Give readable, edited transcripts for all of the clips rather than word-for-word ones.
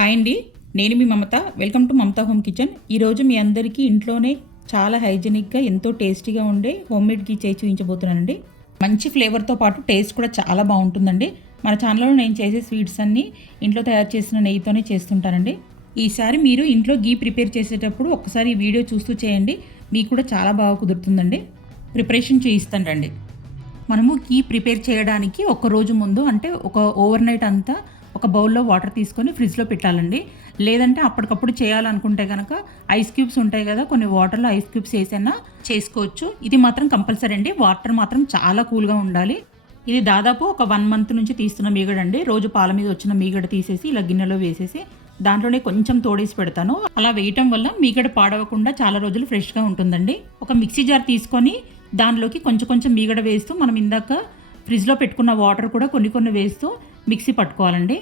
Hi అండి, నేను మీ Mamata. Welcome to Mamata home kitchen. ఈరోజు మీ అందరికీ ఇంట్లోనే చాలా హైజెనిక్గా ఎంతో టేస్టీగా ఉండే హోమ్మేడ్ గీ చేసి చూపించబోతున్నానండి. మంచి ఫ్లేవర్తో పాటు టేస్ట్ కూడా చాలా బాగుంటుందండి. మన ఛానల్లో నేను చేసే స్వీట్స్ అన్నీ ఇంట్లో తయారు చేసిన నెయ్యితోనే చేస్తుంటానండి. ఈసారి మీరు ఇంట్లో గీ ప్రిపేర్ చేసేటప్పుడు ఒక్కసారి ఈ వీడియో చూస్తూ చేయండి, మీకు కూడా చాలా బాగా కుదురుతుందండి. ప్రిపరేషన్ చేయిస్తాను రండి. మనము గీ ప్రిపేర్ చేయడానికి ఒక రోజు ముందు, అంటే ఒక ఓవర్ నైట్ అంతా ఒక బౌల్లో వాటర్ తీసుకొని ఫ్రిడ్జ్లో పెట్టాలండి. లేదంటే అప్పటికప్పుడు చేయాలనుకుంటే కనుక ఐస్ క్యూబ్స్ ఉంటాయి కదా, కొన్ని వాటర్లో ఐస్ క్యూబ్స్ వేసైనా చేసుకోవచ్చు. ఇది మాత్రం కంపల్సరీ అండి. వాటర్ మాత్రం చాలా కూల్గా ఉండాలి. ఇది దాదాపు ఒక 1 మంత్ నుంచి తీస్తున్న మీగడ అండి. రోజు పాల మీద వచ్చిన మీగడ తీసేసి ఇలా గిన్నెలో వేసేసి దాంట్లోనే కొంచెం తోడేసి పెడతాను. అలా వేయటం వల్ల మీగడ పాడవకుండా చాలా రోజులు ఫ్రెష్గా ఉంటుందండి. ఒక మిక్సీ జార్ తీసుకొని దానిలోకి కొంచెం మీగడ వేస్తూ మనం ఇందాక ఫ్రిడ్జ్లో పెట్టుకున్న వాటర్ కూడా కొన్ని వేస్తూ మిక్సీ పట్టుకోవాలండి.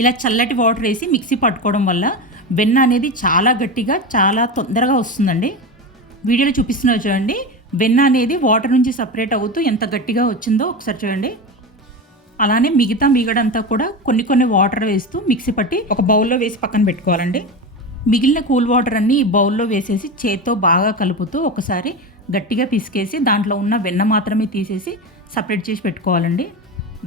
ఇలా చల్లటి వాటర్ వేసి మిక్సీ పట్టుకోవడం వల్ల వెన్న అనేది చాలా గట్టిగా చాలా తొందరగా వస్తుందండి. వీడియోలో చూపిస్తున్నారు చూడండి, వెన్న అనేది వాటర్ నుంచి సపరేట్ అవుతూ ఎంత గట్టిగా వచ్చిందో ఒకసారి చూడండి. అలానే మిగతా మీగడంతా కూడా కొన్ని వాటర్ వేస్తూ మిక్సీ పట్టి ఒక బౌల్లో వేసి పక్కన పెట్టుకోవాలండి. మిగిలిన కూల్ వాటర్ అన్నీ ఈ బౌల్లో వేసేసి చేత్తో బాగా కలుపుతూ ఒకసారి గట్టిగా పిసికేసి దాంట్లో ఉన్న వెన్న మాత్రమే తీసేసి సపరేట్ చేసి పెట్టుకోవాలండి.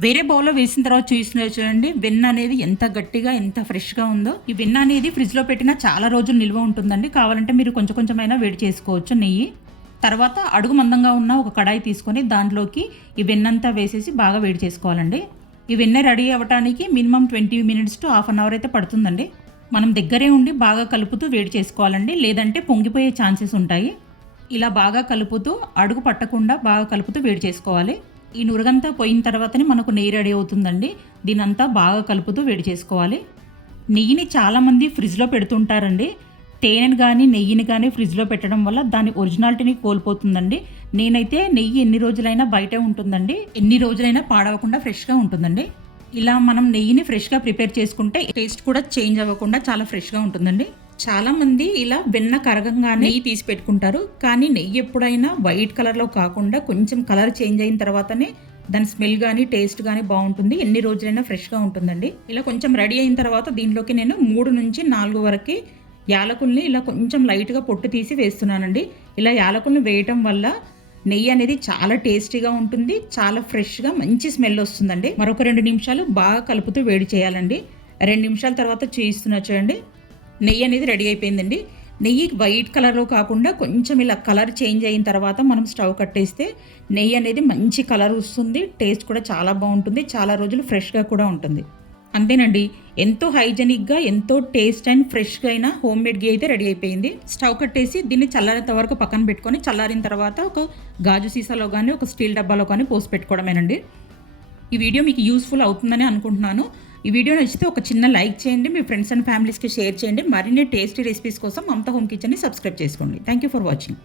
వేరే బౌల్లో వేసిన తర్వాత చూస్తున్నారు చూడండి, వెన్న అనేది ఎంత గట్టిగా ఎంత ఫ్రెష్గా ఉందో. ఈ వెన్న అనేది ఫ్రిడ్జ్లో పెట్టినా చాలా రోజులు నిల్వ ఉంటుందండి. కావాలంటే మీరు కొంచెమైనా వేడి చేసుకోవచ్చు నెయ్యి. తర్వాత అడుగు మందంగా ఉన్న ఒక కడాయి తీసుకొని దాంట్లోకి ఈ వెన్నంతా వేసేసి బాగా వేడి చేసుకోవాలండి. ఈ వెన్న రెడీ అవ్వడానికి మినిమం 20 minutes to ½ hour అయితే పడుతుందండి. మనం దగ్గరే ఉండి బాగా కలుపుతూ వేడి చేసుకోవాలండి, లేదంటే పొంగిపోయే ఛాన్సెస్ ఉంటాయి. ఇలా బాగా కలుపుతూ అడుగు పట్టకుండా బాగా కలుపుతూ వేడి చేసుకోవాలి. ఈ నురగంతా పోయిన తర్వాతనే మనకు నెయ్యి రెడీ అవుతుందండి. దీనంతా బాగా కలుపుతూ వేడి చేసుకోవాలి. నెయ్యిని చాలామంది ఫ్రిడ్జ్లో పెడుతుంటారండి. తేనెని కానీ నెయ్యిని కానీ ఫ్రిడ్జ్లో పెట్టడం వల్ల దాని ఒరిజినాలిటీని కోల్పోతుందండి. నేనైతే నెయ్యి ఎన్ని రోజులైనా బయటే ఉంటుందండి, ఎన్ని రోజులైనా పాడవకుండా ఫ్రెష్గా ఉంటుందండి. ఇలా మనం నెయ్యిని ఫ్రెష్గా ప్రిపేర్ చేసుకుంటే టేస్ట్ కూడా చేంజ్ అవ్వకుండా చాలా ఫ్రెష్గా ఉంటుందండి. చాలామంది ఇలా వెన్న కరగంగానే నెయ్యి తీసి పెట్టుకుంటారు. కానీ నెయ్యి ఎప్పుడైనా వైట్ కలర్లో కాకుండా కొంచెం కలర్ చేంజ్ అయిన తర్వాతనే దాని స్మెల్ కానీ టేస్ట్ కానీ బాగుంటుంది. ఎన్ని రోజులైనా ఫ్రెష్గా ఉంటుందండి. ఇలా కొంచెం రెడీ అయిన తర్వాత దీంట్లోకి నేను 3 నుంచి 4 వరకు యాలకుల్ని ఇలా కొంచెం లైట్గా పొట్టు తీసి వేస్తున్నానండి. ఇలా యాలకుల్ని వేయటం వల్ల నెయ్యి అనేది చాలా టేస్టీగా ఉంటుంది, చాలా ఫ్రెష్గా మంచి స్మెల్ వస్తుందండి. మరొక 2 నిమిషాలు బాగా కలుపుతూ వేడి చేయాలండి. 2 నిమిషాల తర్వాత చేయిస్తున్నా చూడండి, నెయ్యి అనేది రెడీ అయిపోయిందండి. నెయ్యి వైట్ కలర్లో కాకుండా కొంచెం ఇలా కలర్ చేంజ్ అయిన తర్వాత మనం స్టవ్ కట్టేస్తే నెయ్యి అనేది మంచి కలర్ వస్తుంది. టేస్ట్ కూడా చాలా బాగుంటుంది, చాలా రోజులు ఫ్రెష్గా కూడా ఉంటుంది. అంతేనండి, ఎంతో హైజెనిక్గా ఎంతో టేస్ట్ అండ్ ఫ్రెష్గా అయిన హోమ్ మేడ్ గీ అయితే రెడీ అయిపోయింది. స్టవ్ కట్టేసి దీన్ని చల్లారేంత వరకు పక్కన పెట్టుకొని చల్లారిన తర్వాత ఒక గాజు సీసాలో కానీ ఒక స్టీల్ డబ్బాలో కానీ పోసి పెట్టుకోవడమేనండి. ఈ వీడియో మీకు యూస్ఫుల్ అవుతుందని అనుకుంటున్నాను. ఈ వీడియో నచ్చితే ఒక చిన్న లైక్ చేయండి, మీ ఫ్రెండ్స్ అండ్ ఫ్యామిలీస్కి షేర్ చేయండి. మరిన్ని టేస్టీ రెసిపీస్ కోసం మమతా హోమ్ కిచెన్ని సబ్స్క్రైబ్ చేసుకోండి. Thank you for watching.